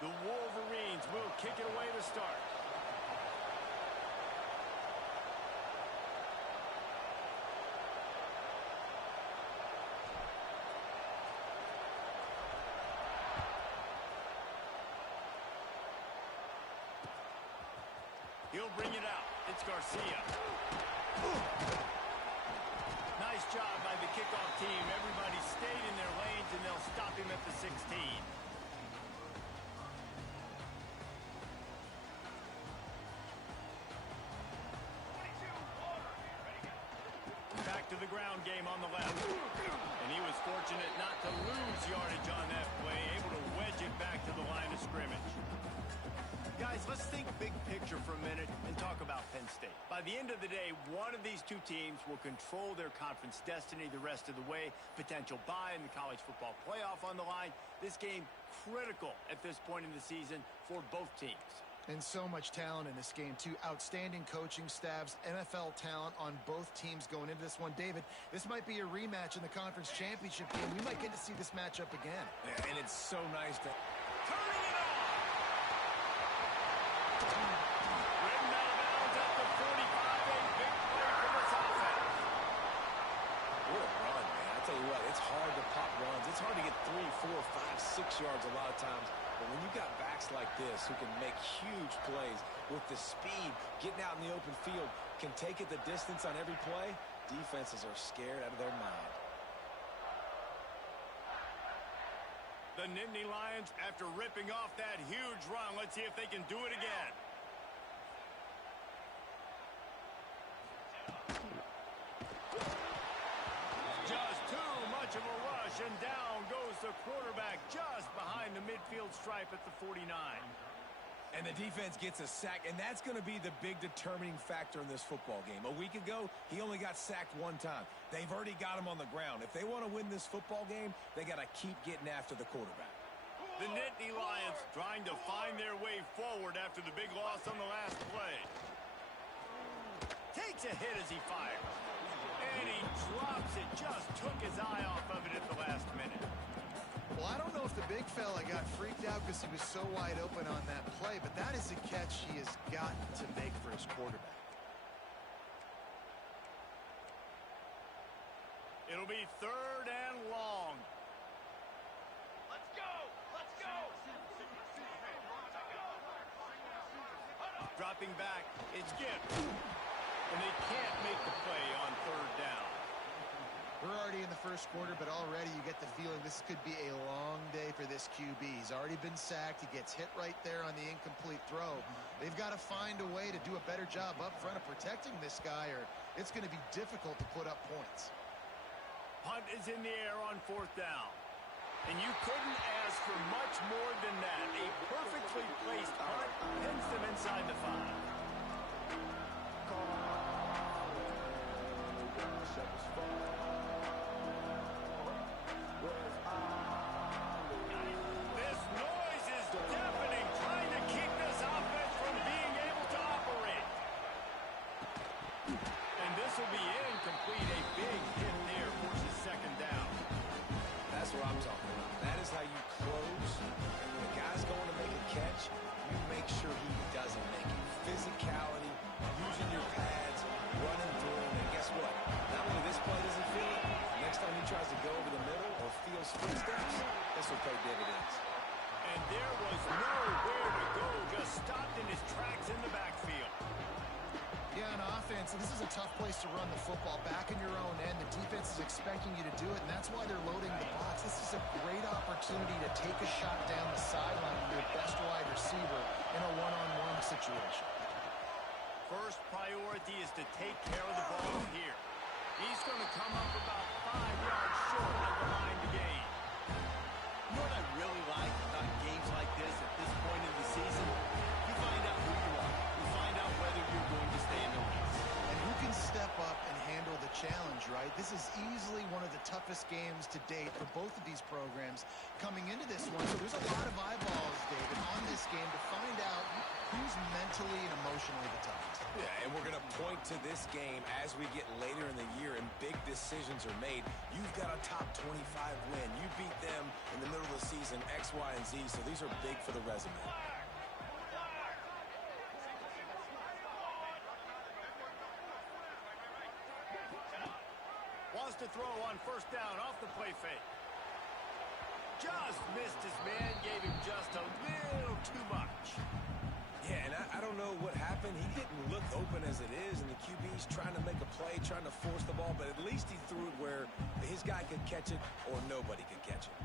The Wolverines will kick it away to start. He'll bring it out. It's Garcia. Nice job by the kickoff team. Everybody stayed in their lanes, and they'll stop him at the 16. Back to the ground game on the left. And he was fortunate not to lose yardage on that play, able to wedge it back to the line of scrimmage. Guys, let's think big picture for a minute and talk about Penn State. By the end of the day, one of these two teams will control their conference destiny the rest of the way. Potential bye in the college football playoff on the line. This game critical at this point in the season for both teams. And so much talent in this game, too. Outstanding coaching staffs, NFL talent on both teams going into this one. David, this might be a rematch in the conference championship game. We might get to see this matchup again. Yeah, and it's so nice to... Turning it on! Ridden out of bounds at the 45. A big play for this offense. What a run, man. I tell you what, it's hard to pop runs. It's hard to get 3, 4, 5, 6 yards a lot of times. But when you got backs like this who can make huge plays with the speed, getting out in the open field, can take it the distance on every play, defenses are scared out of their mind. The Nittany Lions, after ripping off that huge run, let's see if they can do it again. Just too much of a rush, and down goes the quarterback just behind the midfield stripe at the 49. And the defense gets a sack, and that's going to be the big determining factor in this football game. A week ago, he only got sacked one time. They've already got him on the ground. If they want to win this football game, they got to keep getting after the quarterback. The Nittany Lions trying to find their way forward after the big loss on the last play. Takes a hit as he fires. And he drops it, just took his eye off of it at the last minute. Well, I don't know if the big fella got freaked out because he was so wide open on that play, but that is a catch he has got to make for his quarterback. It'll be 3rd and long. Let's go! Let's go! Dropping back, it's Gibbs. And they can't make the play on 3rd down. We're already in the first quarter, but already you get the feeling this could be a long day for this QB. He's already been sacked. He gets hit right there on the incomplete throw. They've got to find a way to do a better job up front of protecting this guy, or it's going to be difficult to put up points. Punt is in the air on 4th down. And you couldn't ask for much more than that. A perfectly placed punt pins them inside the 5. This noise is deafening, trying to keep this offense from being able to operate. And this will be incomplete. A big hit there forces 2nd down. That's what I'm talking about. That is how you close. When the guy's going to make a catch, you make sure he doesn't make it. Physicality, using your pads, running through him, and guess what? Not only this play doesn't feel it, next time he tries to go over the middle or feels footsteps, this will pay dividends. And there was nowhere to go, just stopped in his tracks in the backfield. Yeah, on offense, this is a tough place to run the football. Back in your own end, the defense is expecting you to do it, and that's why they're loading the box. This is a great opportunity to take a shot down the sideline with your best wide receiver in a one-on-one situation. First priority is to take care of the ball here. He's going to come up about 5 yards short of the line to gain. You know what I really like about games like this at this point in the season? You find out who you are. You find out whether you're going to stay in the race. And who can step up and handle the challenge, right? This is easily one of the toughest games to date for both of these programs coming into this one. So there's a lot of eyeballs, David, on this game to find out who's mentally and emotionally the toughest. Yeah, and we're going to point to this game as we get later in the year and big decisions are made. You've got a top 25 win. You beat them in the middle of the season, X, Y, and Z, so these are big for the resume. Wants to throw on first down off the play fake. Just missed his man, gave him just a little too much. Yeah, and I don't know what happened. He didn't look open as it is, and the QB's trying to make a play, trying to force the ball, but at least he threw it where his guy could catch it or nobody could catch it.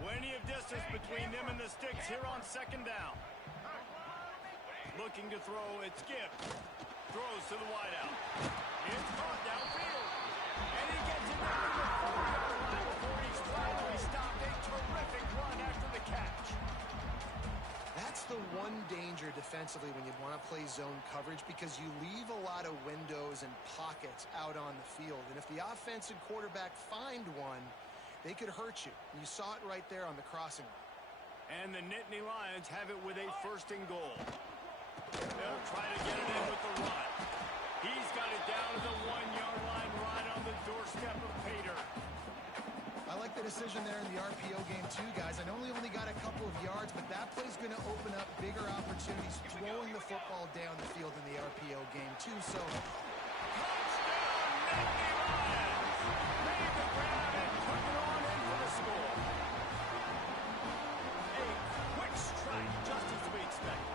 Plenty of distance between them and the sticks here on second down. Looking to throw, it's Gibbs. Throws to the wideout. It's caught downfield. And he gets it down to the 4-yard line before he's finally stopped. A terrific run after the catch. That's the one danger defensively when you want to play zone coverage, because you leave a lot of windows and pockets out on the field. And if the offensive quarterback find one, they could hurt you. And you saw it right there on the crossing line. And the Nittany Lions have it with a 1st and goal. They'll try to get it in with the run. He's got it down to the 1-yard line right on the doorstep of Pater. I like the decision there in the RPO game too, guys. I know he only got a couple of yards, but that play's going to open up bigger opportunities throwing the football down the field in the RPO game too. So, touchdown, Nittany Lions! Made the grab and took it on in for the score. A quick strike, just as we expected.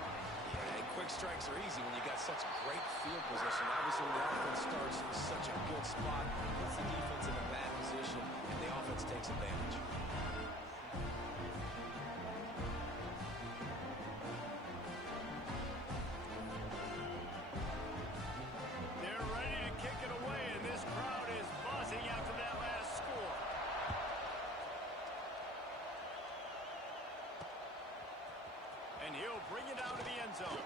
Yeah, and quick strikes are easy when you got such great field position. Obviously, when the offense starts in such a good spot, puts the defense in a bad position, and the offense takes advantage. They're ready to kick it away, and this crowd is buzzing after that last score. And he'll bring it out of the end zone.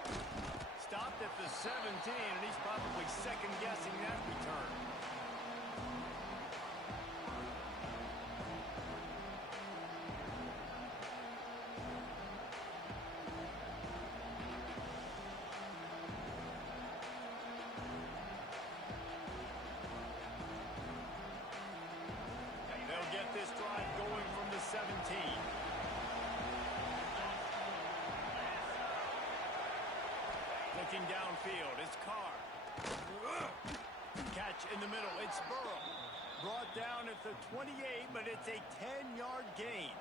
Stopped at the 17, and he's probably second-guessing that return. They'll get this drive going from the 17. Looking downfield, it's Carr. Catch in the middle, it's Burrow. Brought down at the 28, but it's a 10-yard gain.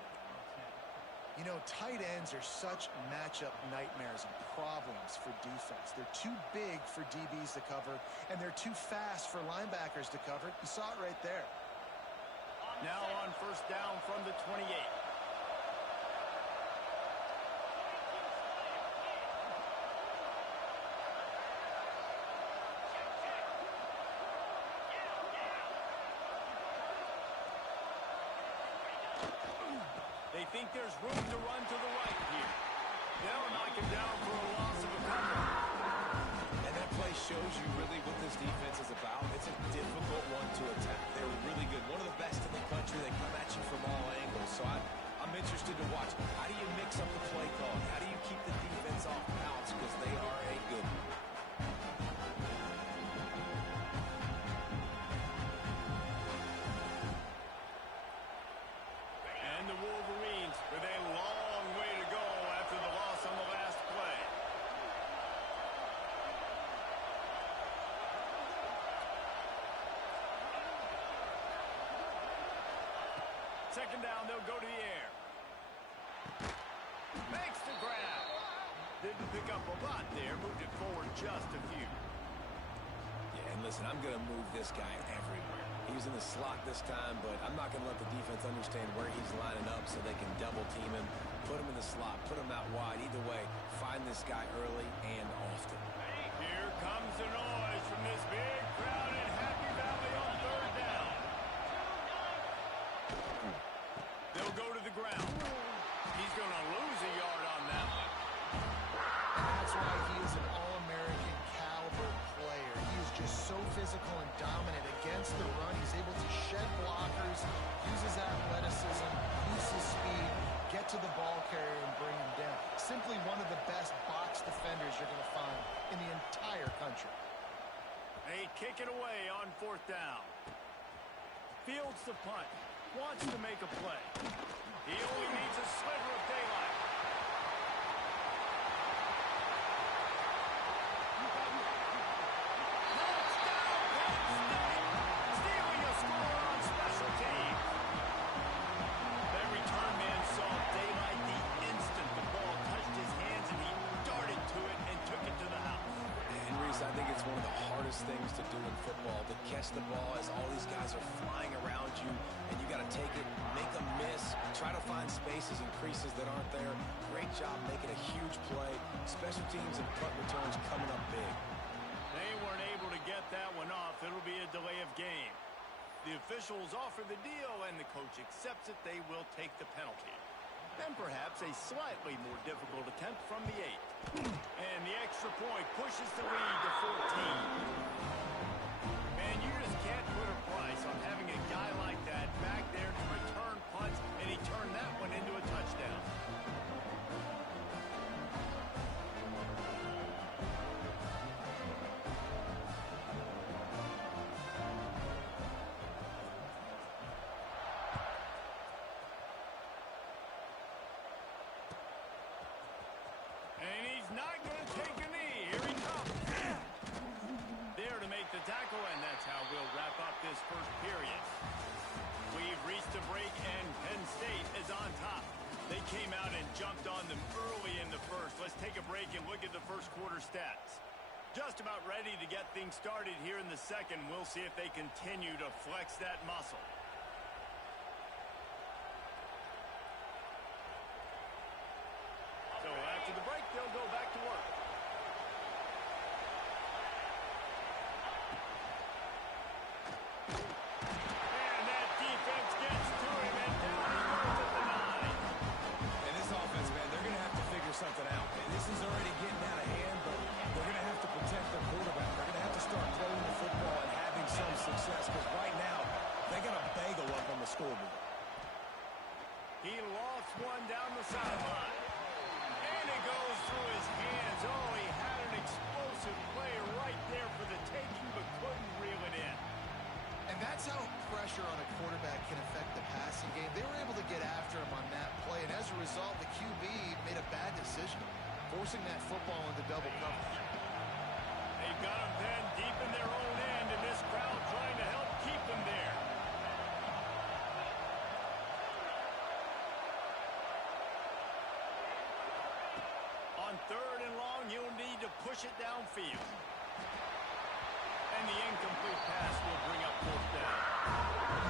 you know, tight ends are such matchup nightmares and problems for defense. They're too big for DBs to cover, and they're too fast for linebackers to cover. You saw it right there. Now on first down from the 28. They think there's room to run to the right here. They'll knock him down for a loss of a couple. And that play shows you really what this defense is about. It's a difficult one to attack. They're really good. One of the best in the country. They come at you from all angles. So I'm interested to watch. How do you mix up the play call? How do you keep the defense off balance? Because they are a good one. And the Wolverines with a long way to go after the loss on the last play. Second down, they'll go to the air. Makes the grab. Didn't pick up a lot there. Moved it forward just a few. Yeah, and listen, I'm going to move this guy everywhere. He's in the slot this time, but I'm not going to let the defense understand where he's lining up so they can double team him, put him in the slot, put him out wide. Either way, find this guy early and often. Here comes the noise from this big crowd in Happy Valley on third down. They'll go to the ground. He's going to lose a yard on that one. And that's why he is an All-American caliber player. He is just so physical and dominant against the run. He's able to shed blockers, uses athleticism, uses speed, get to the ball carrier and bring him down. Simply one of the best box defenders you're going to find in the entire country. They kick it away on 4th down. Fields the punt. Wants to make a play. He only needs a sliver of daylight. Stealing a score on special teams. That return man saw daylight the instant the ball touched his hands, and he darted to it and took it to the house. And Reese, I think it's one of the hardest things to do in football, to catch the ball as all these guys are flying around you, and you got to take it, make a miss, try to find spaces and creases that aren't there. Great job making a huge play. Special teams and punt returns coming up big. They weren't able to get that one off. It'll be a delay of game. The officials offer the deal, and the coach accepts it. They will take the penalty. And perhaps a slightly more difficult attempt from the 8. And the extra point pushes the lead to 14. Man, you just can't put a price on having a guy like that back there to return punts, and he turned that one into a touchdown. And he's not going to take a knee. Here he comes. There to make the tackle, and that's how we'll wrap up this first period. We've reached a break, and Penn State is on top. They came out and jumped on them early in the first. Let's take a break and look at the first quarter stats. Just about ready to get things started here in the second. We'll see if they continue to flex that muscle. So after the break, they'll go back to work. And that defense gets to him, and down he goes at the 9. And this offense, man, they're going to have to figure something out. And this is already getting out of hand, but they're going to have to protect their quarterback. They're going to have to start throwing the football and having some success, because right now, they got a bagel up on the scoreboard. He lofts one down the sideline. And it goes through his hands. Oh, he had an explosive play right there for the taking, but couldn't reel it in. And that's how pressure on a quarterback can affect the passing game. They were able to get after him on that play, and as a result, the QB made a bad decision, forcing that football into double coverage. They've got him then deep in their own end, and this crowd trying to help keep them there. On 3rd and long, you'll need to push it downfield. And the incomplete pass will bring up 4th down.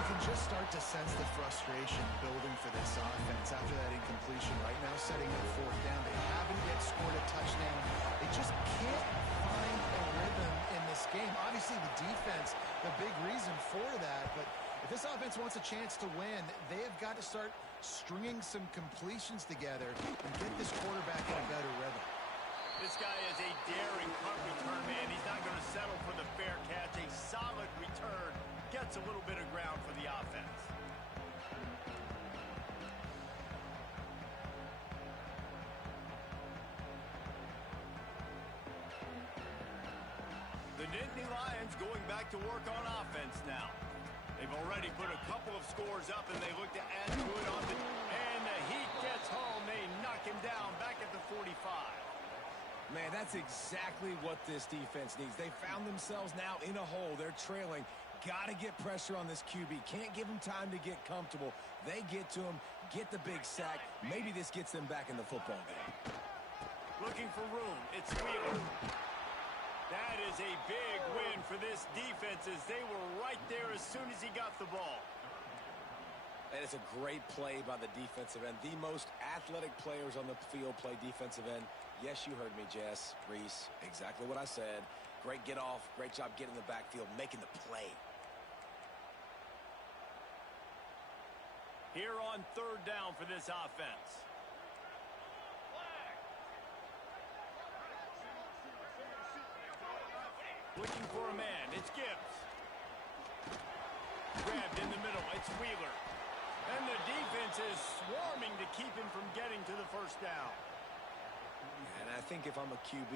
You can just start to sense the frustration building for this offense after that incompletion. Right now, setting up 4th down. They haven't yet scored a touchdown. They just can't find a rhythm in this game. Obviously, the defense, the big reason for that. But if this offense wants a chance to win, they have got to start stringing some completions together and get this quarterback in a better rhythm. This guy is a daring punt return man. He's not going to settle for the fair catch. A solid return gets a little bit of ground for the offense. The Nittany Lions going back to work on offense now. They've already put a couple of scores up, and they look to add to it on the... And the Heat gets home. They knock him down back at the 45. Man, that's exactly what this defense needs. They found themselves now in a hole. They're trailing. Got to get pressure on this QB. Can't give him time to get comfortable. They get to him, get the big sack. Maybe this gets them back in the football game. Looking for room. It's Wheeler. That is a big win for this defense, as they were right there as soon as he got the ball. And it's a great play by the defensive end. The most athletic players on the field play defensive end. Yes, you heard me, Jess, Reese. Exactly what I said. Great get off. Great job getting in the backfield, making the play. Here on 3rd down for this offense. Looking for a man. It's Gibbs. Grabbed in the middle. It's Wheeler. And the defense is swarming to keep him from getting to the 1st down. And I think if I'm a QB,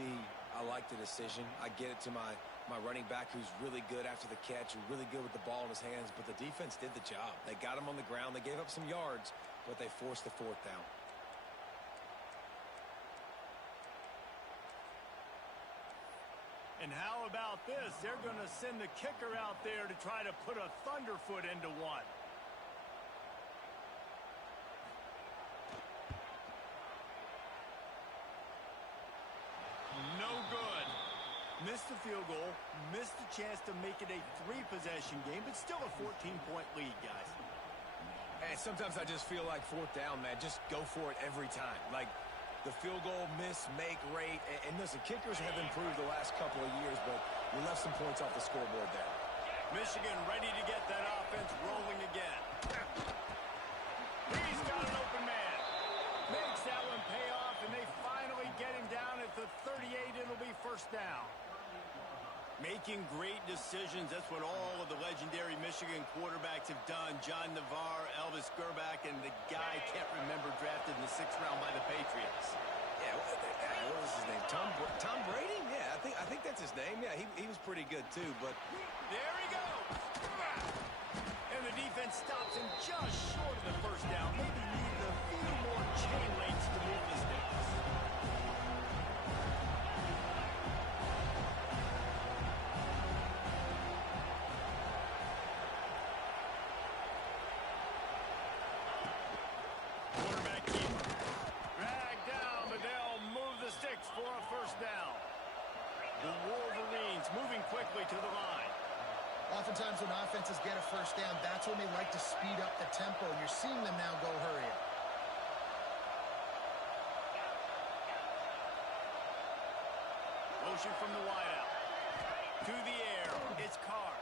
I like the decision. I get it to my my running back who's really good after the catch, who's really good with the ball in his hands, but the defense did the job. They got him on the ground. They gave up some yards, but they forced the fourth down. And how about this? They're going to send the kicker out there to try to put a thunderfoot into one. No good. Missed the field goal, missed the chance to make it a 3-possession game, but still a 14-point lead, guys. And sometimes I just feel like fourth down, man, just go for it every time. Like the field goal miss, make rate. And listen, kickers have improved the last couple of years, but we left some points off the scoreboard there. Michigan ready to get that offense rolling again. He's got an open man. Makes that one pay off, and they finally get him down at the 38. It'll be first down. Making great decisions. That's what all of the legendary Michigan quarterbacks have done. John Navarre, Elvis Gerbach, and the guy can't remember, drafted in the 6th round by the Patriots. Yeah, what was his name? Tom Brady? Yeah, I think that's his name. Yeah, he was pretty good too, but There he goes. And the defense stops him just short of the first down. Maybe needed a few more chain links to move the sticks. Quarterback keeper. Dragged down, but they'll move the sticks for a first down. The Wolverines moving quickly to the line. Oftentimes when offenses get a first down, that's when they like to speed up the tempo. You're seeing them now go hurry up. Motion from the wideout. To the air, it's Carr.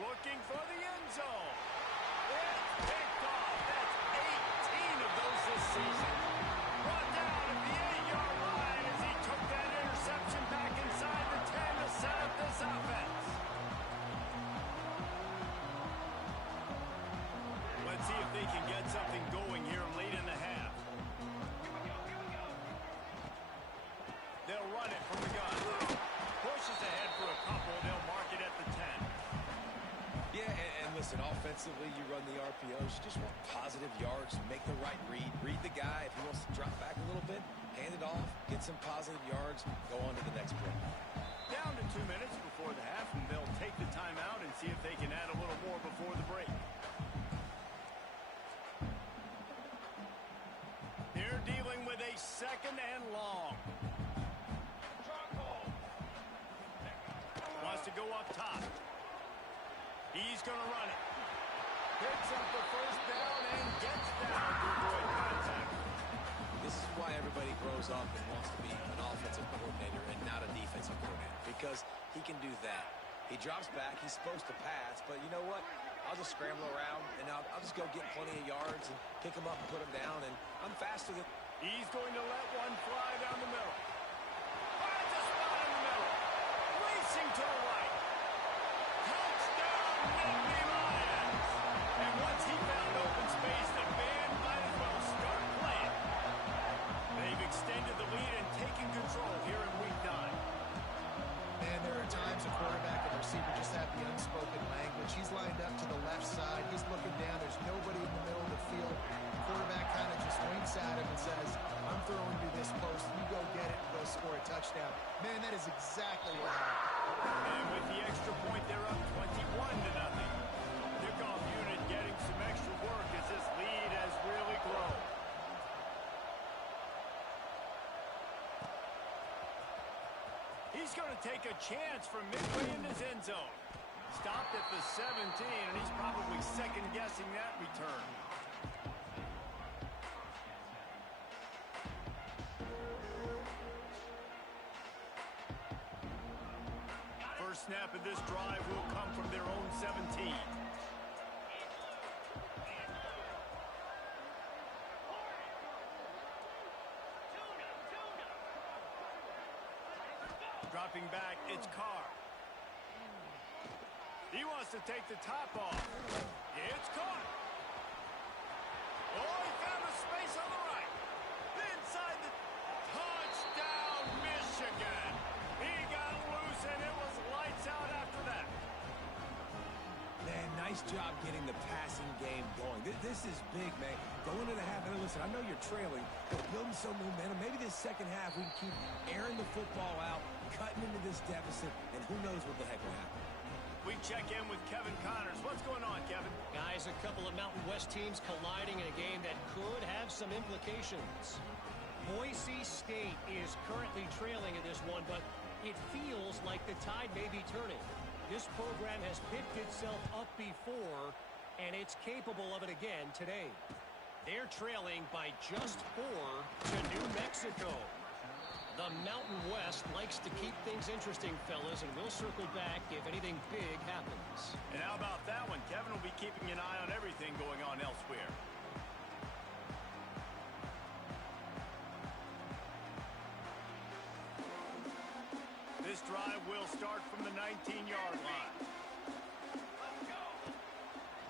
Looking for the end zone. It's picked off. That's 18 of those this season. Brought down at the 8-yard line as he took that interception back inside the 10 to set up this offense. Let's see if they can get something going here late in the half. They'll run it from the gun. Pushes ahead for a couple. They'll mark it at the 10. yeah, and listen, offensively, you run the RPOs. You just want positive yards, make the right read. Read the guy. If he wants to drop back a little bit, hand it off, get some positive yards, go on to the next play. Down to 2 minutes before the half, and they'll take the timeout and see if they can add a little more before the break. They're dealing with a 2nd and long. Wants to go up top. He's going to run it. Picks up the first down and gets down to avoid contact. This is why everybody grows up and wants to be an offensive coordinator and not a defensive coordinator, because he can do that. He drops back. He's supposed to pass, but you know what? I'll just scramble around, and I'll just go get plenty of yards and pick him up and put him down, and I'm faster than... He's going to let one fly down the middle. Finds a spot in the middle. Racing to the right. Touchdown, Nittany Lions. And once he found open space, the band might as well start playing. They've extended the lead and taken control here in week 9. Man, there are times a quarterback and receiver just have the unspoken language. He's lined up to the left side. He's looking down. There's nobody in the middle of the field. Quarterback kind of just winks at him and says, I'm throwing you this post. You go get it and go score a touchdown. Man, that is exactly what happened. And with the extra point, they're up 21-0. Kickoff unit getting some extra work as this lead has really grown. He's going to take a chance from midway in his end zone. Stopped at the 17, and he's probably second-guessing that return. First snap of this drive will come from their own 17. Dropping back, it's Carr. He wants to take the top off. It's caught. Oh, he found a space on the right. Inside the touchdown, Michigan. He got loose job getting the passing game going. This is big, man. Go into the half, and listen, I know you're trailing, but building some momentum. Maybe this second half we can keep airing the football out, cutting into this deficit, and who knows what the heck will happen. We check in with Kevin Connors. What's going on, Kevin? Guys, a couple of Mountain West teams colliding in a game that could have some implications. Boise State is currently trailing in this one, but it feels like the tide may be turning. This program has picked itself up before, and it's capable of it again today. They're trailing by just 4 to New Mexico. The Mountain West likes to keep things interesting, fellas, and we'll circle back if anything big happens. And how about that one? Kevin will be keeping an eye on everything going on elsewhere. This drive will start from the 19-yard line.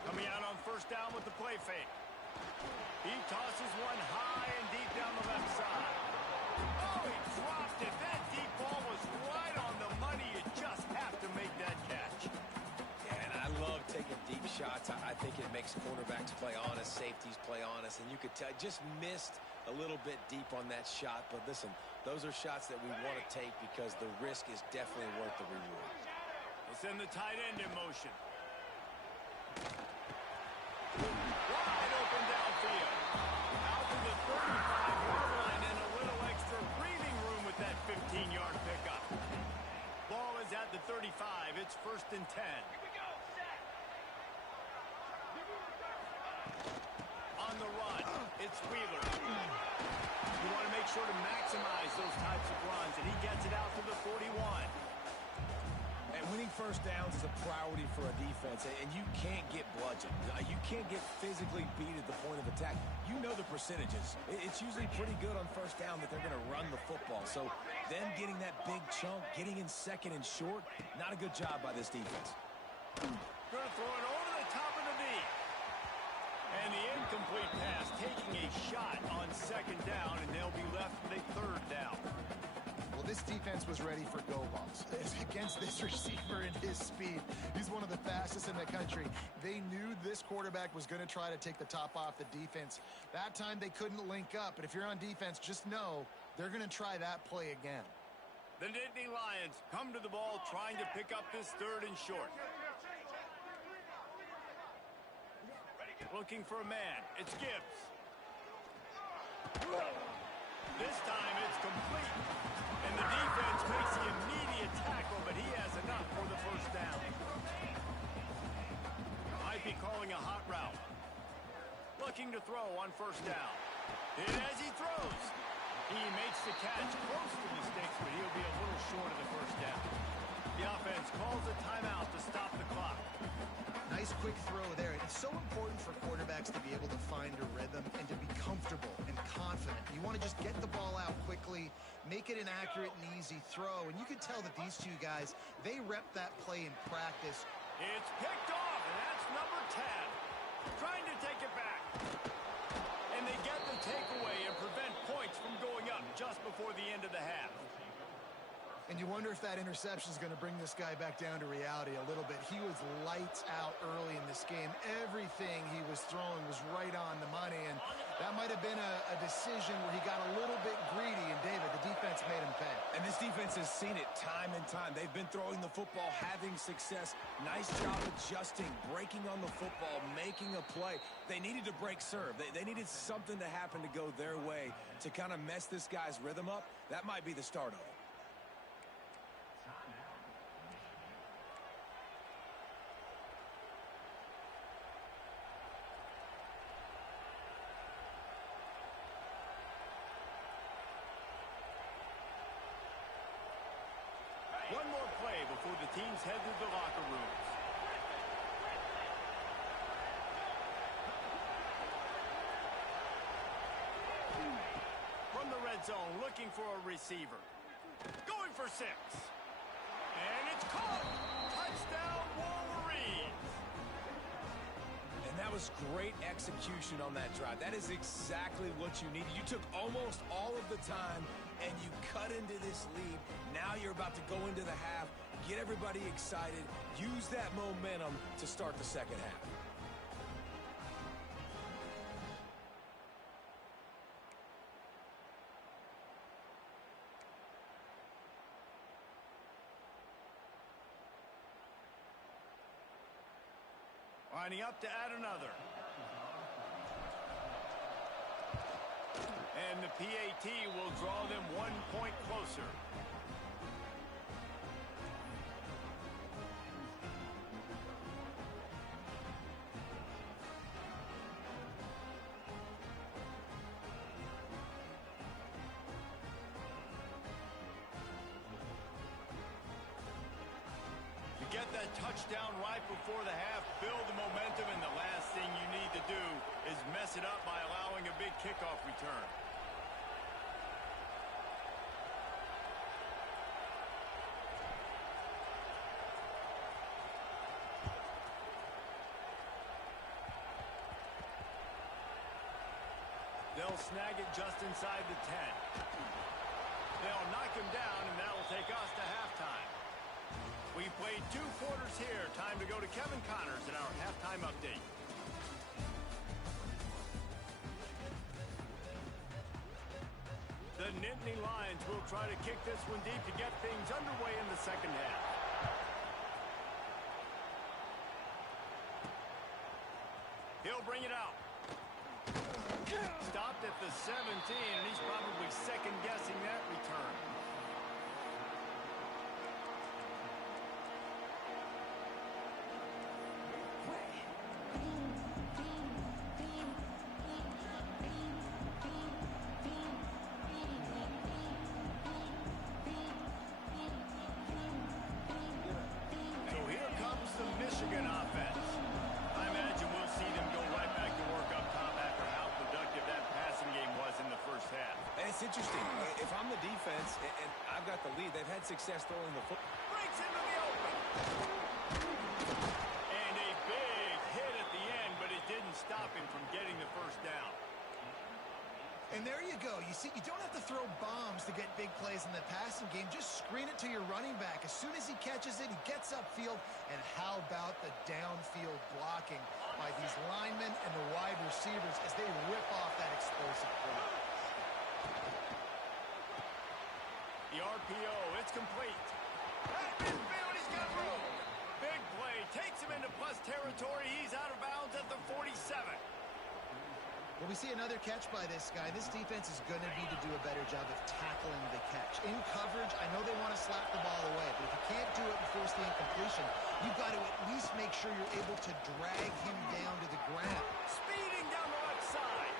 Coming out on first down with the play fake. He tosses one high and deep down the left side. Oh, he dropped it. That deep ball was right on the money. You just have to make that catch. Yeah, and I love taking deep shots. I think it makes quarterbacks play honest, safeties play honest, and you could tell just missed a little bit deep on that shot. But listen, those are shots that we want to take because the risk is definitely worth the reward. We'll send the tight end in motion. Wide open downfield. Out to the 35-yard line and a little extra breathing room with that 15-yard pickup. Ball is at the 35. It's 1st and 10. On the run, it's Wheeler. You want to make sure to maximize those types of runs, and he gets it out to the 41. And winning first downs is a priority for a defense, and you can't get bludgeoned. You can't get physically beat at the point of attack. You know the percentages. It's usually pretty good on first down that they're going to run the football. So them getting that big chunk, getting in second and short, not a good job by this defense. Going to throw it over the top of the knee. And the incomplete pass taking a shot on second down, and they'll be left with a 3rd down. Well, this defense was ready for go balls. Against this receiver and his speed, he's one of the fastest in the country. They knew this quarterback was going to try to take the top off the defense. That time they couldn't link up, but if you're on defense, just know they're going to try that play again. The Nittany Lions come to the ball trying to pick up this 3rd and short. Looking for a man. It's Gibbs. This time it's complete. And the defense makes the immediate tackle, but he has enough for the 1st down. Might be calling a hot route. Looking to throw on 1st down. And as he throws, he makes the catch close to the sticks, but he'll be a little short of the 1st down. The offense calls a timeout to stop the clock. Nice quick throw there. It's so important for quarterbacks to be able to find a rhythm and to be comfortable and confident. You want to just get the ball out quickly, make it an accurate and easy throw. And you can tell that these two guys, they rep that play in practice. It's picked off, and that's number 10. Trying to take it back. And they get the takeaway and prevent points from going up just before the end of the half. And you wonder if that interception is going to bring this guy back down to reality a little bit. He was lights out early in this game. Everything he was throwing was right on the money, and that might have been a decision where he got a little bit greedy, and David, the defense made him pay. And this defense has seen it time and time. They've been throwing the football, having success. Nice job adjusting, breaking on the football, making a play. They needed to break serve. They needed something to happen to go their way to kind of mess this guy's rhythm up. That might be the start of it. One more play before the teams head to the locker rooms. From the red zone, looking for a receiver. Going for 6. And it's caught. Touchdown, Wolverines. And that was great execution on that drive. That is exactly what you needed. You took almost all of the time, and you cut into this lead. Now you're about to go into the half get everybody excited, use that momentum to start the second half. Lining up to add another. And the PAT will draw them 1 point closer. Get that touchdown right before the half, build the momentum, and the last thing you need to do is mess it up by allowing a big kickoff return. They'll snag it just inside the 10. They'll knock him down, and that'll take us to halftime. We played 2 quarters here. Time to go to Kevin Connors in our halftime update. The Nittany Lions will try to kick this one deep to get things underway in the second half. He'll bring it out. Stopped at the 17, and he's probably second-guessing that return. It's interesting. If I'm the defense and I've got the lead, they've had success throwing the football. Breaks into the open. And a big hit at the end, but it didn't stop him from getting the first down. And there you go. You see, you don't have to throw bombs to get big plays in the passing game. Just screen it to your running back. As soon as he catches it, he gets upfield. And how about the downfield blocking by these linemen and the wide receivers as they rip off that explosive play. The RPO, it's complete. At midfield, he's got room. Big play, takes him into plus territory. He's out of bounds at the 47. Well, we see another catch by this guy. This defense is going to need to do a better job of tackling the catch. In coverage, I know they want to slap the ball away, but if you can't do it and force the incompletion, you've got to at least make sure you're able to drag him down to the ground. Speeding down the left side.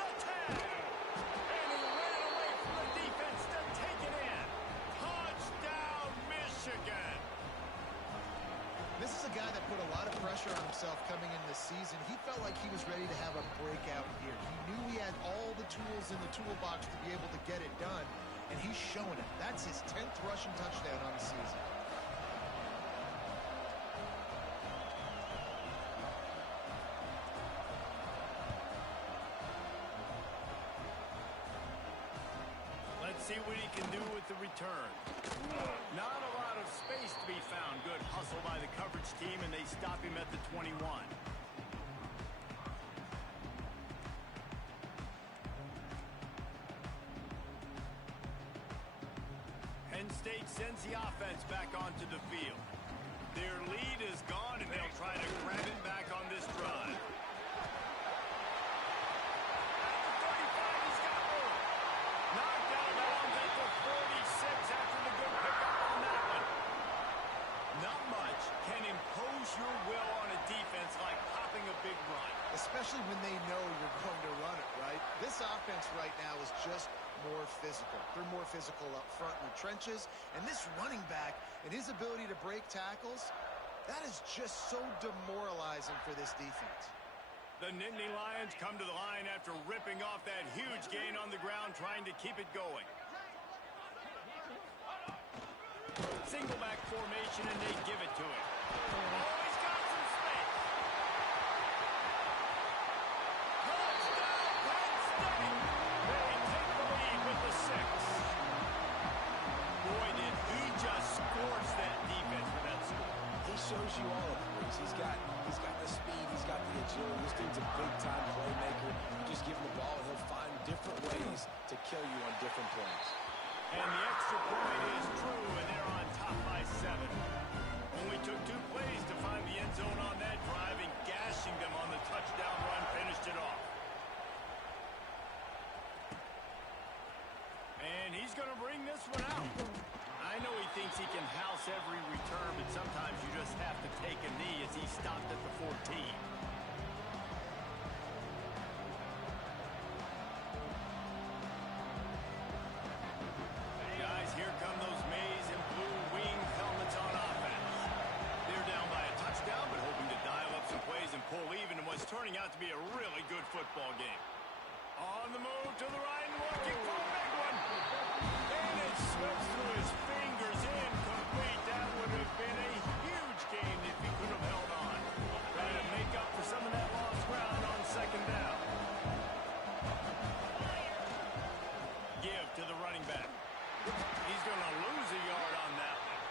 The tag. And he ran away from the defense to take it in. Touchdown, Michigan. This is a guy that put a lot of pressure on himself coming into the season. He felt like he was ready to have a breakout year. He knew he had all the tools in the toolbox to be able to get it done, and he's showing it. That's his 10th rushing touchdown on the season. Let's see what he can do with the return. Not a lot of space to be found. Good hustle by the coverage team, and they stop him at the 21. Penn State sends the offense back onto the field. Their lead is gone, and they'll try to grab it back on this drive. At the 35, he's got room. Knocked out of bounds at the 46 after the good pickup on that one. Not much can impose your will on a defense like popping a big run. Especially when they know you're going to run it, right? This offense right now is just more physical. They're more physical up front in the trenches. And this running back and his ability to break tackles, that is just so demoralizing for this defense. The Nittany Lions come to the line after ripping off that huge gain on the ground, trying to keep it going. Single back formation, and they give it to him. Oh, he's got some space. Touchdown, Penn State. They take the lead with the 6. Boy, did he just scorch that big-time playmaker. You just give him the ball, and he'll find different ways to kill you on different plays. And the extra point is true, and they're on top by 7. Only took 2 plays to find the end zone on that drive, and gashing them on the touchdown run finished it off. And he's going to bring this one out. I know he thinks he can house every return, but sometimes you just have to take a knee as he stopped at the 14. Guys, here come those maize and blue winged helmets on offense. They're down by a touchdown, but hoping to dial up some plays and pull even in what's turning out to be a really good football game. On the move to the right and looking for a big one. And it slips through his fingers, incomplete. That would have been a huge game if he could have held on. Trying to make up for some of that lost ground on second down. Give to the running back. He's going to lose a yard on that one.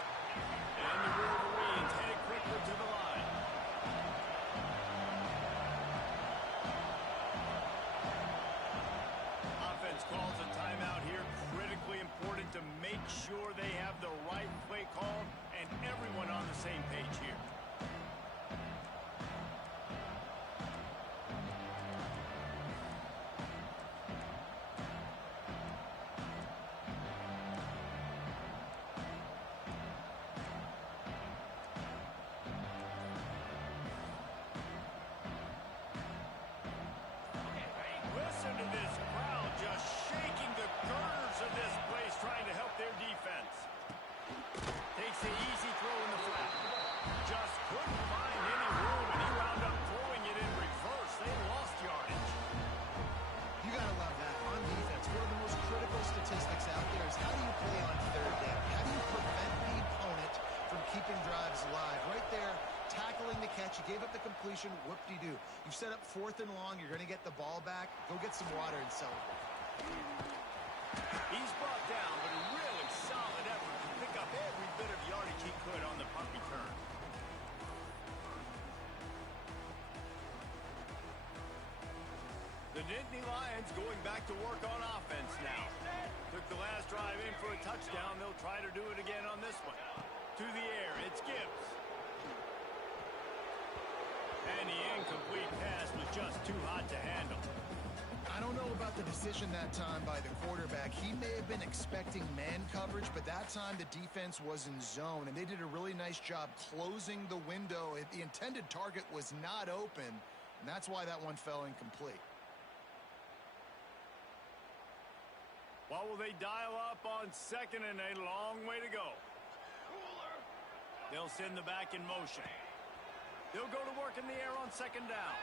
And the Wolverines headed quickly to the line. Offense calls a timeout here. Critically important to make sure they have the right play call and everyone on the same page here. Listen to this crowd just shaking the girders of this place, trying to help their defense. Takes the easy throw in the flat. Just couldn't find any room, and he wound up throwing it in reverse. They lost yardage. You got to love that. On defense, one of the most critical statistics out there is how do you play on third down? How do you prevent the opponent from keeping drives alive? Right there, tackling the catch. You gave up the completion. Whoop-de-doo. You've set up 4th and long. You're going to get the ball back. Go get some water and celebrate. He's brought down, but a really solid effort to pick up every bit of yardage he could on the punt return. The Nittany Lions going back to work on offense now. Took the last drive in for a touchdown. They'll try to do it again on this one. To the air, it's Gibbs. And the incomplete pass was just too hot to handle. I don't know about the decision that time by the quarterback. He may have been expecting man coverage, but that time the defense was in zone, and they did a really nice job closing the window. The intended target was not open, and that's why that one fell incomplete. What will they dial up on second and a long way to go? They'll send the back in motion. They'll go to work in the air on second down.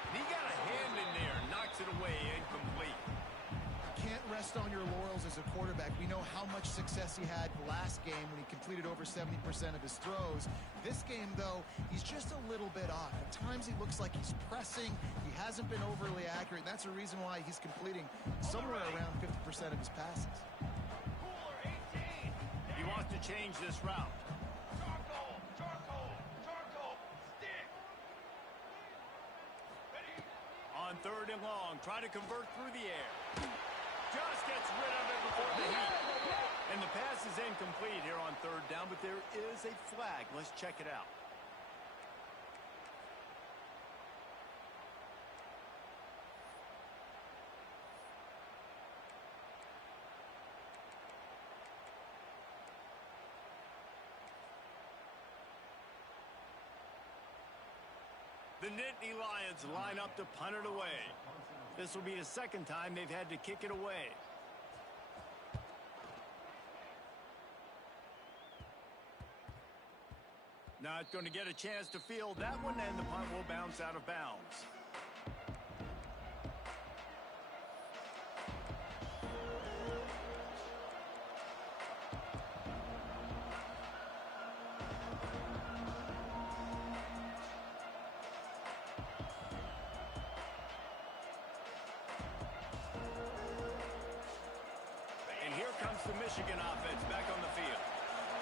And he got a hand in there, knocks it away, incomplete. Can't rest on your laurels as a quarterback. We know how much success he had last game when he completed over 70% of his throws. This game, though, he's just a little bit off. At times he looks like he's pressing. He hasn't been overly accurate. And that's the reason why he's completing somewhere around 50% of his passes. He wants to change this route. On 3rd and long, try to convert through the air. Just gets rid of it before the heat. And the pass is incomplete here on 3rd down, but there is a flag. Let's check it out. The Nittany Lions line up to punt it away. This will be the second time they've had to kick it away. Not going to get a chance to field that one, and the punt will bounce out of bounds. And here comes the Michigan offense back on the field.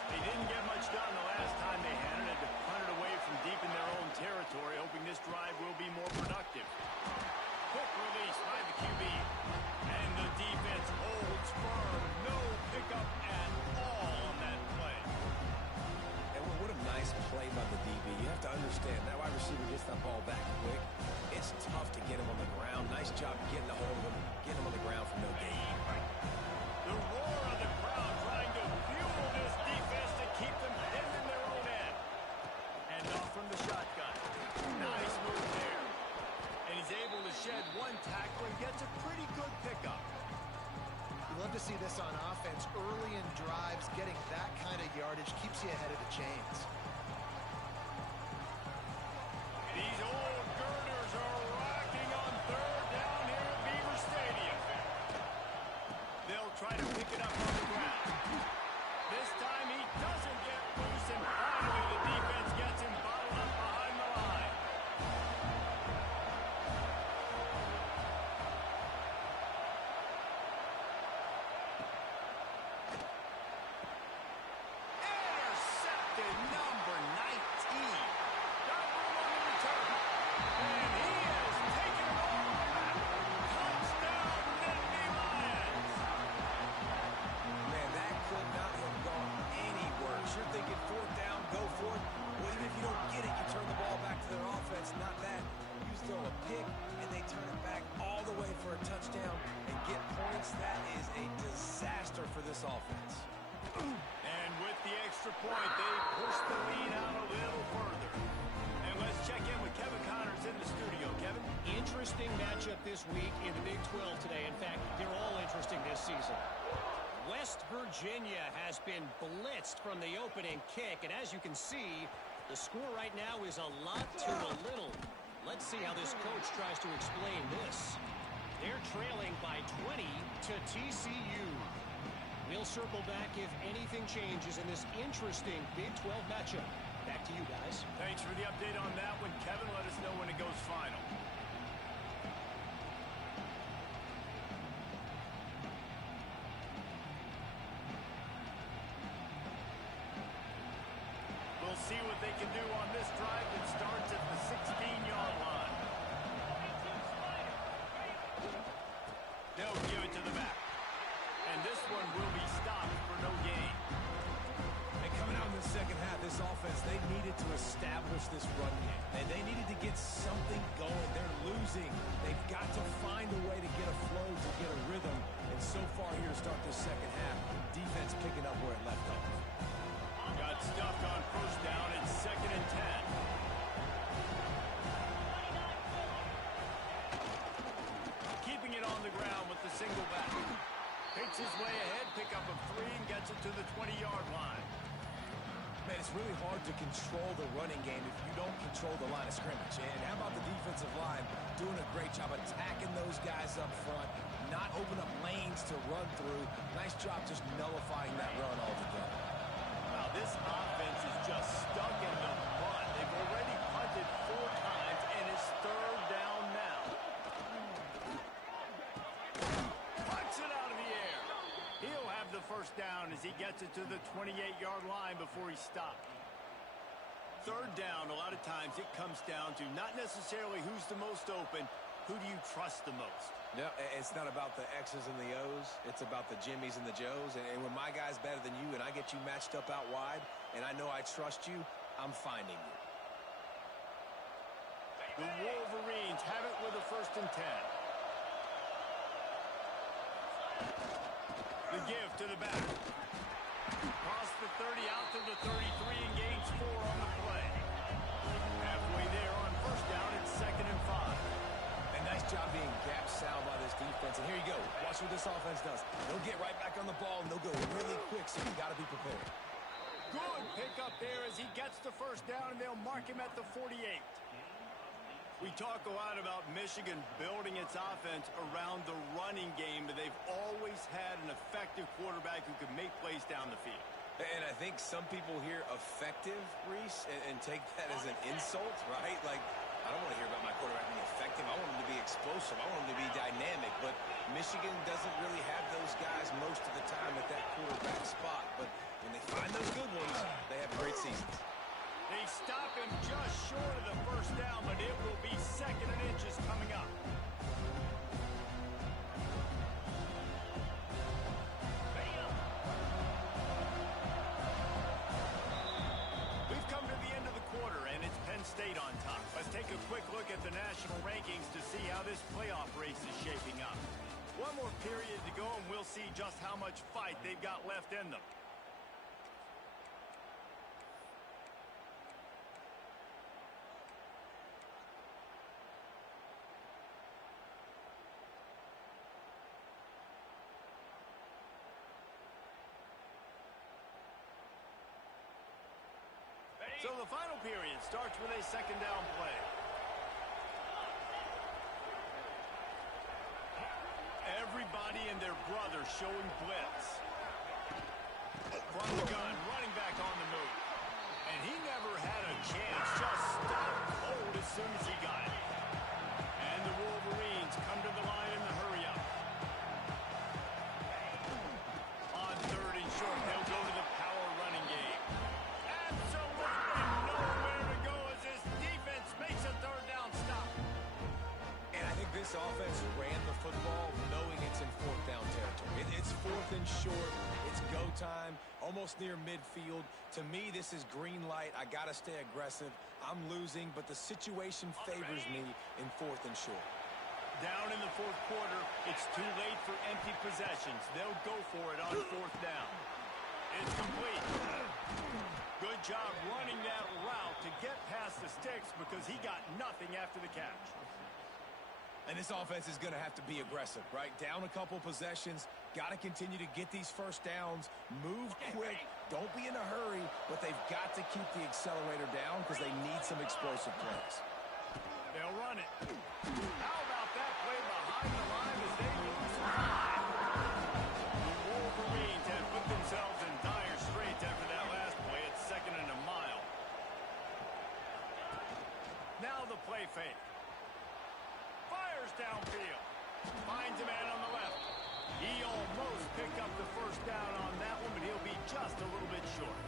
They didn't get much done the last time they had it. Had to punt it away from deep in their own territory, hoping this drive will be more productive. Quick release by the QB. And the defense holds firm. No pickup at all on that play. And what a nice play by the DB. You have to understand, that wide receiver gets that ball back quick. It's tough to get him on the ground. Nice job getting a hold of him, getting him on the ground for no gain. The roar of the crowd trying to fuel this defense to keep them pinned in their own end. And off from the shotgun. Nice move there. And he's able to shed one tackle and gets a pretty good pickup. You love to see this on offense. Early in drives, getting that kind of yardage keeps you ahead of the chains. These old girders are rocking on third down here at Beaver Stadium. They'll try to pick it up on the ground. This time he doesn't get loose, and finally the defense gets him bottled up behind the line. Intercepted, number 19. Got room on the return. And he has taken it all the way back. Touchdown, Nittany Lions. Man, that could not have gone any worse. You're thinking fourth down, go for it. Well, even if you don't get it, you turn the ball back to their offense. Not that. You throw a pick, and they turn it back all the way for a touchdown and get points. That is a disaster for this offense. And with the extra point, they push the lead out a little further. And let's check in with Kevin Connors in the studio. Kevin? Interesting matchup this week in the Big 12 today. In fact, they're all interesting this season. West Virginia has been blitzed from the opening kick, and as you can see, the score right now is a lot to a little. Let's see how this coach tries to explain this. They're trailing by 20 to TCU. We'll circle back if anything changes in this interesting Big 12 matchup. Back to you guys. Thanks for the update on that one, Kevin. Let us know when it goes final. We'll see what they can do on this drive that starts at the 16-yard line. They'll give it to the back. And this one will be stopped for no gain. And coming out in the second half, this offense, they needed to establish this run game. And they needed to get something going. They're losing. They've got to find a way to get a flow, to get a rhythm. And so far here to start this second half, defense picking up where it left off. Got stuffed on first down. It's 2nd and 10. Keeping it on the ground with the single back. Picks his way ahead, pick up of 3, and gets it to the 20-yard line. Man, it's really hard to control the running game if you don't control the line of scrimmage. And how about the defensive line doing a great job attacking those guys up front, not open up lanes to run through. Nice job just nullifying that run altogether. Wow, this offense is just stuck in the mud. They've already punted 4 times, and it's 3rd down now. Punts it out of the air. He'll have the first down as he gets it to the 28-yard line before he stopped. 3rd down, a lot of times it comes down to not necessarily who's the most open, who do you trust the most? No, it's not about the X's and the O's. It's about the Jimmies and the Joes. And when my guy's better than you and I get you matched up out wide and I know I trust you, I'm finding you. The Wolverines have it with a 1st and 10. The give to the back. Cross the 30 out to the 33 and gains 4 on the play. Halfway there on first down, it's 2nd and 5. And nice job being gap sound by this defense. And here you go. Watch what this offense does. They'll get right back on the ball, and they'll go really quick, so you got to be prepared. Good pickup there as he gets the first down, and they'll mark him at the 48. We talk a lot about Michigan building its offense around the running game, but they've always had an effective quarterback who can make plays down the field. And I think some people hear effective, Reese, and take that as an insult, right? Like, I don't want to hear about my quarterback being effective. I want him to be explosive. I want him to be dynamic. But Michigan doesn't really have those guys most of the time at that quarterback spot, but when they find those good ones, they have great seasons. They stop him just short of the first down, but it will be 2nd and inches coming up. We've come to the end of the quarter, and it's Penn State on top. Let's take a quick look at the national rankings to see how this playoff race is shaping up. One more period to go, and we'll see just how much fight they've got left in them. So the final period starts with a 2nd down play. Everybody and their brother showing blitz. From the gun, running back on the move. And he never had a chance, just stopped cold as soon as he got it. And the Wolverines come to the line in the hurry-up. On 3rd and short, they'll go to the power running game. Absolutely nowhere to go as this defense makes a 3rd down stop. And I think this offense ran the football knowing it's in 4th down territory. It's 4th and short. It's go time, almost near midfield. To me, this is green light. I got to stay aggressive. I'm losing, but the situation favors me in 4th and short. Down in the 4th quarter, it's too late for empty possessions. They'll go for it on 4th down. It's complete. Good job running that route to get past the sticks because he got nothing after the catch. And this offense is going to have to be aggressive, right? Down a couple possessions, got to continue to get these first downs, move quick, don't be in a hurry, but they've got to keep the accelerator down because they need some explosive plays. They'll run it. How about that play behind the line as they lose 5? The Wolverines have put themselves in dire straits after that last play. It's 2nd and a mile. Now the play fake. Fires downfield. Finds a man on the left. He almost picked up the first down on that one, but he'll be just a little bit short.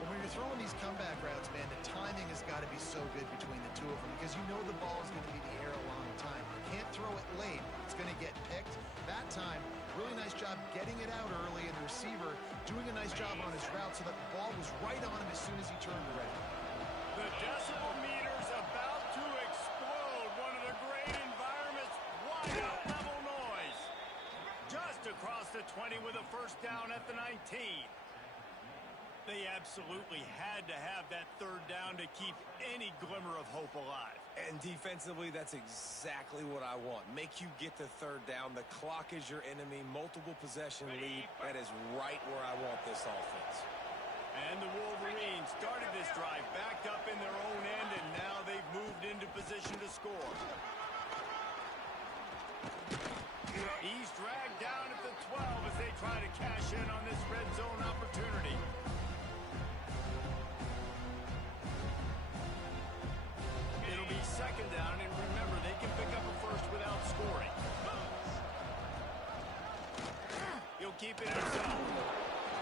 Well, when you're throwing these comeback routes, man, the timing has got to be so good between the two of them because you know the ball is going to be in the air a long time. You can't throw it late. It's going to get picked. That time, really nice job getting it out early, and the receiver doing a nice job on his route so that the ball was right on him as soon as he turned around. The decibel meter's about to explode. One of the great environments, wide out level noise. Just across the 20 with a first down at the 19. They absolutely had to have that 3rd down to keep any glimmer of hope alive. And defensively, that's exactly what I want. Make you get the 3rd down. The clock is your enemy. Multiple possession lead. That is right where I want this offense. And the Wolverines started this drive backed up in their own end, and now they've moved into position to score. He's dragged down at the 12 as they try to cash in on this red zone opportunity. It'll be 2nd down, and remember, they can pick up a first without scoring. He'll keep it himself.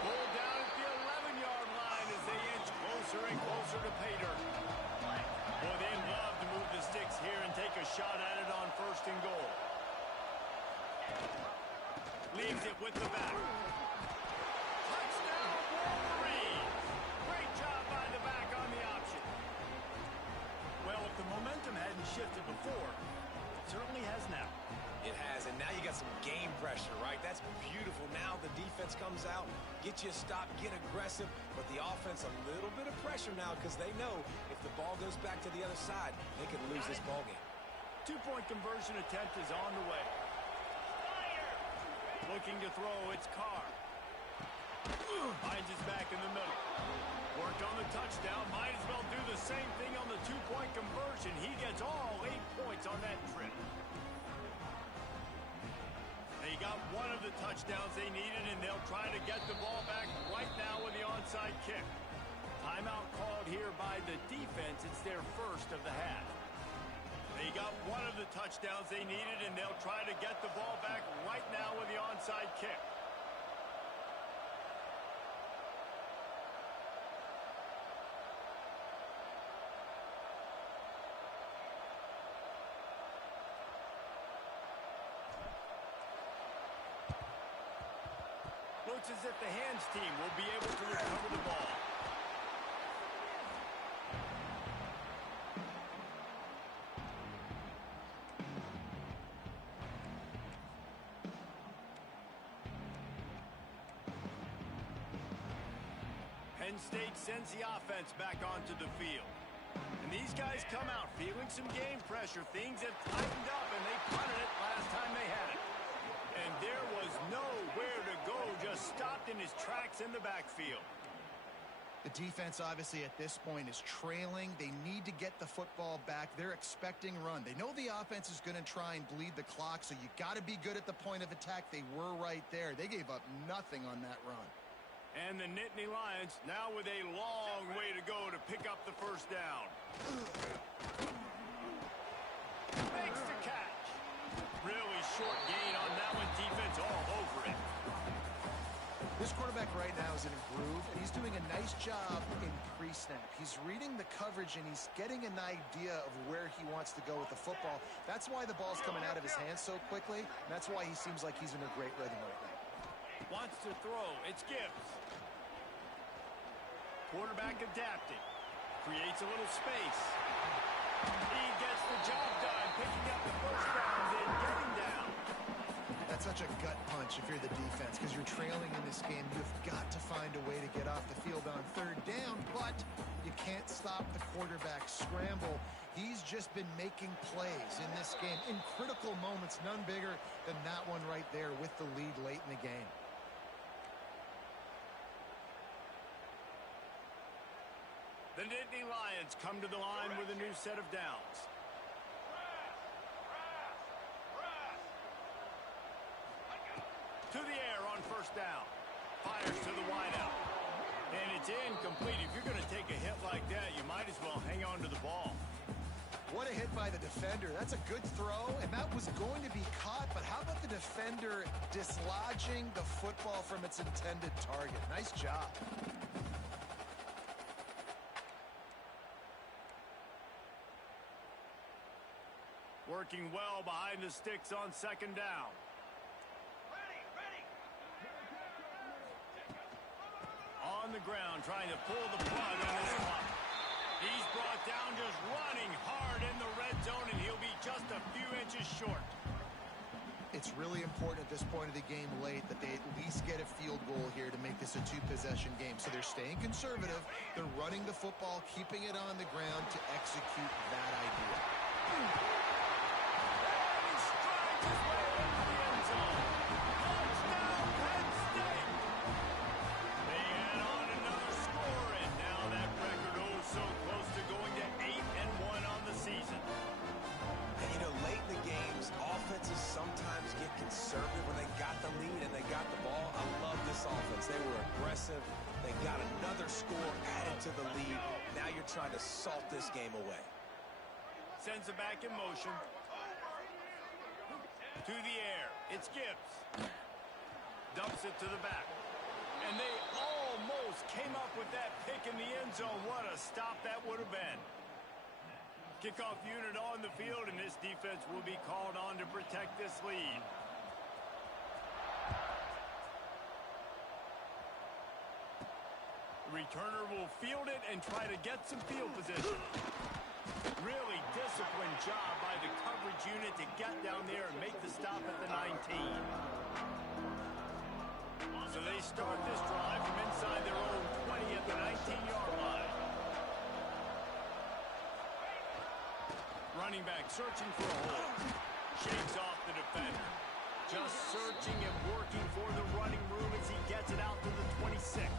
Pulled down at the 11-yard line as they inch closer and closer to pay dirt. Boy, they'd love to move the sticks here and take a shot at it on 1st and goal. Leaves it with the back. Touchdown, Wolverines! Great job by the back on the option. Well, if the momentum hadn't shifted before, it certainly has now. It has, and now you got some game pressure, right? That's beautiful. Now the defense comes out, get you a stop, get aggressive, but the offense a little bit of pressure now because they know if the ball goes back to the other side, they could lose this ball game. 2-point conversion attempt is on the way. Looking to throw, it's Carr. Finds his back in the middle. Worked on the touchdown, might as well do the same thing on the 2-point conversion. He gets all 8 points on that trip. They got one of the touchdowns they needed, and they'll try to get the ball back right now with the onside kick. Timeout called here by the defense. It's their first of the half. They got one of the touchdowns they needed, and they'll try to get the ball back right now with the onside kick. Looks as if the hands team will be able to recover the ball. Penn State sends the offense back onto the field. And these guys come out feeling some game pressure. Things have tightened up, and they punted it last time they had it. And there was nowhere to go, just stopped in his tracks in the backfield. The defense, obviously, at this point is trailing. They need to get the football back. They're expecting run. They know the offense is going to try and bleed the clock, so you got to be good at the point of attack. They were right there. They gave up nothing on that run. And the Nittany Lions now with a long way to go to pick up the first down. Makes the catch. Really short gain on that one. Defense all over it. This quarterback right now is in a groove, and he's doing a nice job in pre-snap. He's reading the coverage, and he's getting an idea of where he wants to go with the football. That's why the ball's coming out of his hands so quickly, and that's why he seems like he's in a great rhythm right now. Wants to throw. It's Gibbs. Quarterback adapting. Creates a little space. He gets the job done, picking up the first down and getting down. That's such a gut punch if you're the defense, because you're trailing in this game. You've got to find a way to get off the field on third down, but you can't stop the quarterback scramble. He's just been making plays in this game in critical moments, none bigger than that one right there with the lead late in the game. The Nittany Lions come to the line with a new set of downs. To the air on first down. Fires to the wideout. And it's incomplete. If you're going to take a hit like that, you might as well hang on to the ball. What a hit by the defender. That's a good throw, and that was going to be caught, but how about the defender dislodging the football from its intended target? Nice job. Working well behind the sticks on second down. On the ground, trying to pull the plug on this clock. He's brought down just running hard in the red zone, and he'll be just a few inches short. It's really important at this point of the game late that they at least get a field goal here to make this a two-possession game. So they're staying conservative. They're running the football, keeping it on the ground to execute that idea. He strides his way into the end zone. Touchdown, Penn State! They add on another score, and now that record so close to going to 8-1 on the season. And you know, late in the games, offenses sometimes get conservative when they got the lead and they got the ball. I love this offense. They were aggressive. They got another score added to the lead. Now you're trying to salt this game away. Sends it back in motion. To the air. It's Gibbs. Dumps it to the back. And they almost came up with that pick in the end zone. What a stop that would have been. Kickoff unit on the field, and this defense will be called on to protect this lead. The returner will field it and try to get some field position. Really disciplined job by the coverage unit to get down there and make the stop at the 19. So they start this drive from inside their own 20 at the 19-yard line. Running back searching for a hole. Shakes off the defender. Just searching and working for the running room as he gets it out to the 26.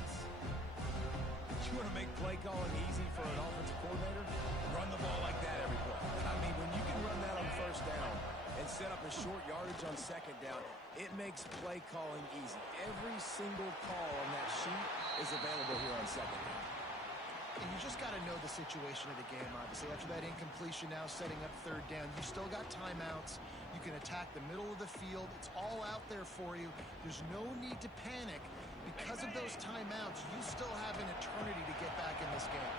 You want to make play calling easy for an offensive coordinator? Run the ball like that every play. I mean, when you can run that on first down and set up a short yardage on second down, it makes play calling easy. Every single call on that sheet is available here on second down. And you just got to know the situation of the game, obviously. After that incompletion now setting up third down, you've still got timeouts. You can attack the middle of the field. It's all out there for you. There's no need to panic. Because of those timeouts, you still have an eternity to get back in this game.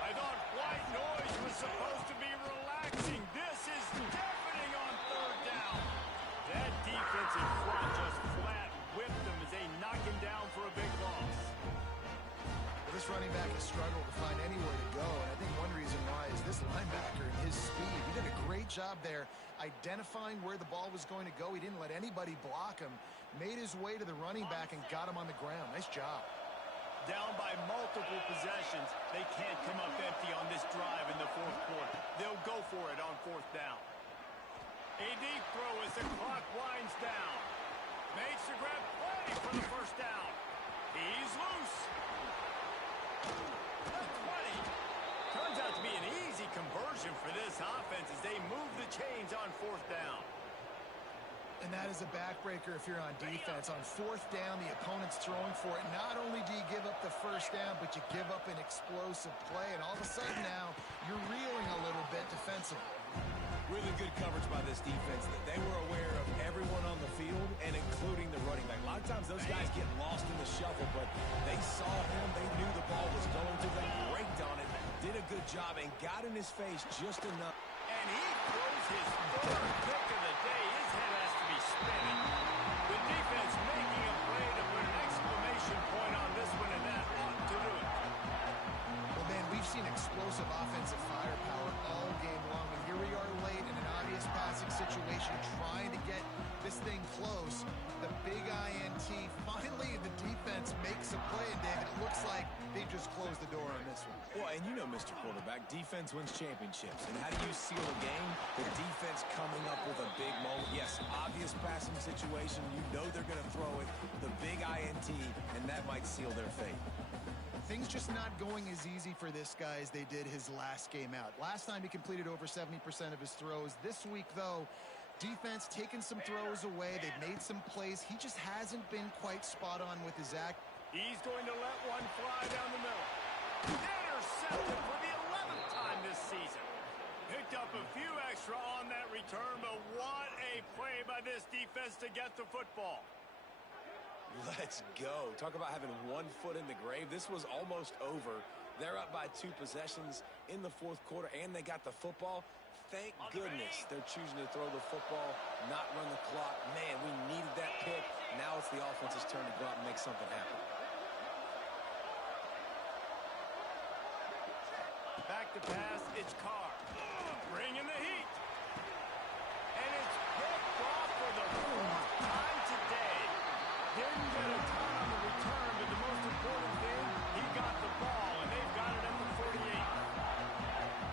I thought white noise was supposed to be relaxing. This is deafening on third down. That defensive front just flat whipped them as they knock him down for a big loss. Well, this running back has struggled to find anywhere to go, and I think one reason why is this linebacker and his speed. He did a great job there identifying where the ball was going to go. He didn't let anybody block him. Made his way to the running back and got him on the ground. Nice job. Down by multiple possessions, they can't come up empty on this drive in the fourth quarter. They'll go for it on fourth down. A deep throw as the clock winds down. Makes the grab plenty for the first down. He's loose. The 20. Turns out to be an easy conversion for this offense as they move the chains on fourth down. And that is a backbreaker if you're on defense. On fourth down, the opponent's throwing for it. Not only do you give up the first down, but you give up an explosive play. And all of a sudden now, you're reeling a little bit defensively. Really good coverage by this defense. They were aware of everyone on the field, and including the running back. A lot of times those guys get lost in the shuffle, but they saw him. They knew the ball was going to them, braked on it, did a good job, and got in his face just enough. And he throws his third pick of the day. His head has to be spinning. The defense making a play to put an exclamation point on this one, and that ought to do it. Well, man, we've seen explosive offensive firepower all game long, and here we are late in an obvious passing situation trying to get this thing close. The big INT, finally the defense makes a play, and David, it looks like they just closed the door on this one. Well, and you know, Mr. Quarterback, defense wins championships. And how do you seal a game? The defense coming up with a big moment. Yes, obvious passing situation. You know they're going to throw it. The big INT, and that might seal their fate. Things just not going as easy for this guy as they did his last game out. Last time he completed over 70% of his throws. This week, though, defense taking some throws away. They've made some plays. He just hasn't been quite spot on with his act. He's going to let one fly down the middle. Intercepted for the 11th time this season. Picked up a few extra on that return, but what a play by this defense to get the football. Let's go. Talk about having one foot in the grave. This was almost over. They're up by 2 possessions in the fourth quarter, and they got the football. Thank goodness they're choosing to throw the football, not run the clock. Man, we needed that pick. Now it's the offense's turn to go out and make something happen. Back to pass, it's Carr. Bringing the heat. And it's picked off for the 4th time today. Didn't get a ton on the return, but the most important thing, he got the ball, and they've got it at the 48.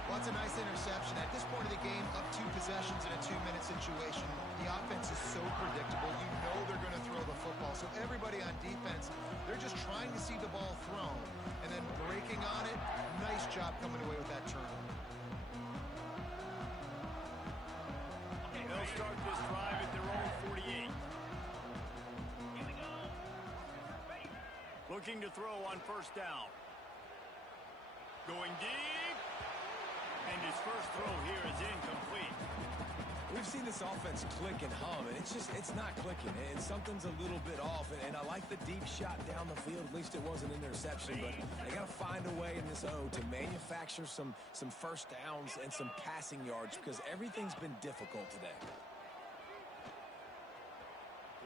Well, that's a nice interception. At this point of the game, up 2 possessions in a 2-minute situation, the offense is so predictable. You know they're going to throw the football. So everybody on defense, they're just trying to see the ball thrown and then breaking on it. Nice job coming away with that turnover. They'll start this drive at their own 48. Looking to throw on first down. Going deep. And his first throw here is incomplete. We've seen this offense click and hum, and it's not clicking, and something's a little bit off. And I like the deep shot down the field. At least it was an interception, but they got to find a way in this O to manufacture some first downs and some passing yards because everything's been difficult today.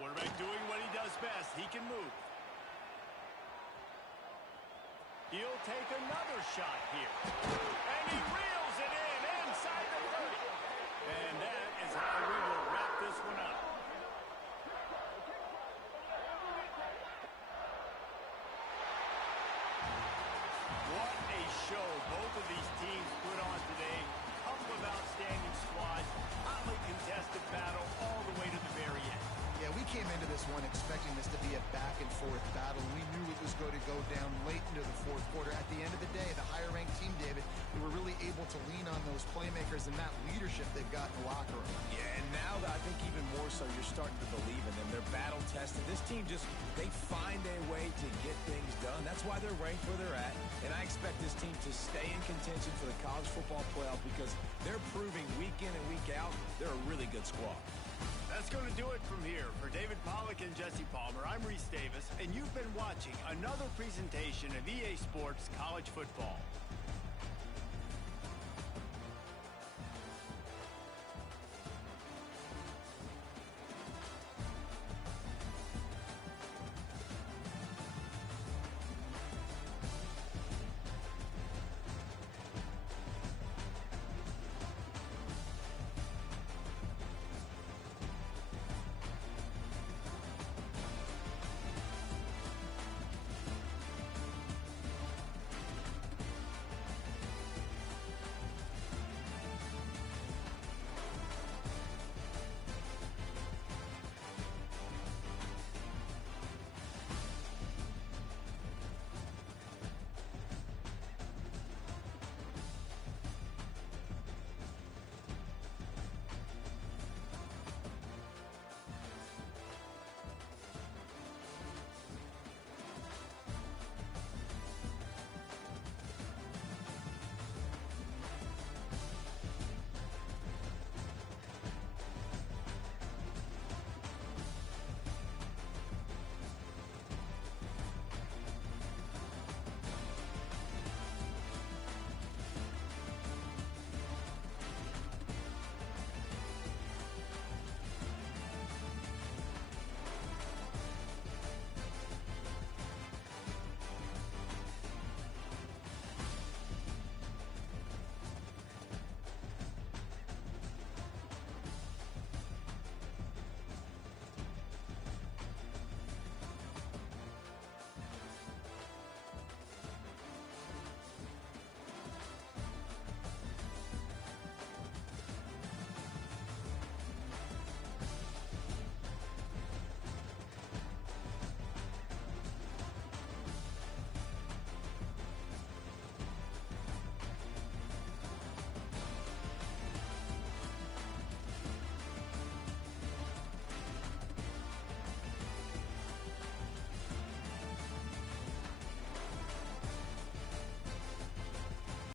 Quarterback doing what he does best. He can move. He'll take another shot here. And he reels it in inside the 30. And that is how we will wrap this one up. What a show both of these teams put on today. Couple of outstanding squads. Hotly contested battle all the way to the very end. Yeah, we came into this one expecting this to be a back-and-forth battle. We knew it was going to go down late into the fourth quarter. At the end of the day, the higher-ranked team, David, they were really able to lean on those playmakers and that leadership they've got in the locker room. Yeah, and now I think even more so, you're starting to believe in them. They're battle-tested. Preston. This team they find a way to get things done. That's why they're ranked where they're at. And I expect this team to stay in contention for the college football playoff because they're proving week in and week out they're a really good squad. That's going to do it from here. For David Pollack and Jesse Palmer, I'm Reese Davis, and you've been watching another presentation of EA Sports College Football.